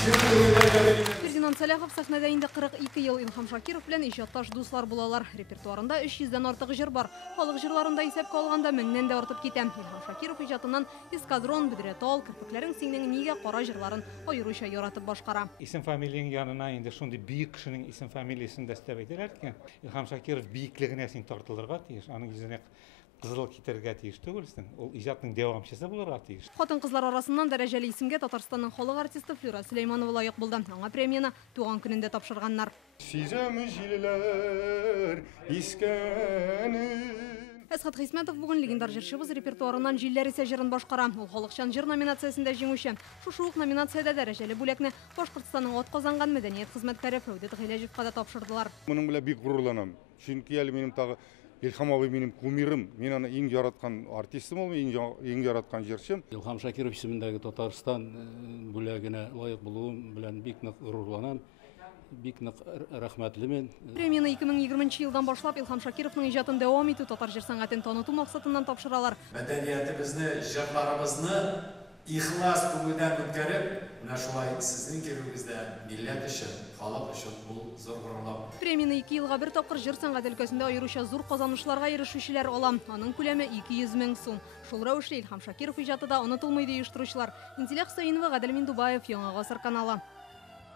Фердинанд Саляхов сахнада инде 42 ел Илхам Шакиров белән иҗатташ дуслар булалар. Репертуарында 300-дән артык җыр бар. Халык җырларында исәпкә алганда 1000-нән дә артып китә. Илхам Шакиров иҗатыннан «Эскадрон», «Бүдретал», «Керпекләрең синең нигә» кара җырларын аеруча яратып башкара. Исем фамилияң янына инде шундый бийек кешенең исем фамилиясын да өстәп әйтәләр икән. Илхам Шакиров бийеклегенә син тартылырга тиеш. Аның йөзенә кызыл китәргә тиеш түгелсең. Ул иҗатның дәвамчысы булырга тиеш. Хатын-кызлар арасыннан дәрәҗәле исемгә Татарстанның халык артисты Флюра Сөләйманова лаек булды. Аңа премияны туган көнендә тапшырганнар. Сизәм җилләр искәнен. Әсгать Хисмәтов бүген легендар җырчыбыз репертуарыннан җилләр исә җырын башкара. Ул халыкчан җыр номинациясендә җиңүче. Шушы ук номинациядә дәрәҗәле бүләкне Башкортстанның атказанган мәдәният хезмәткәре Фәүдәт Гыйләҗевкә дә тапшырдылар. Моның белән бик горурланам. Чөнки әле минем тагы Илхам абый минем кумирым. Мин аны иң яраткан артистым, ул иң яраткан җырчым. Илхам Шакиров исемендәге Татарстан бүләгенә лаек булуым белән бик нык горурланам. Бик нык рәхмәтлемен. Премияны 2020 елдан башлап Илхам Шакировның иҗатын дәвам итү, татар җыр сәнгатен таныту максатыннан тапшыралар. Мәдәниятебезне, җырларыбызны ихлас күңелдән үткәреп, менә шулай сезнең кирүгездә милләт өчен, халык өчен бу зур горурлык. Премияны 2 елга бер тапкыр җыр сәнгать өлкәсендә аеруча зур казанышларга ирешүчеләр ала. Аның күләме 200 мең сум. Шул рәвешле Илхам Шакиров иҗаты да онытылмый ди оештыручылар. Интеллект Саинова, Гадел Миндубаев, Яңа гасыр каналы.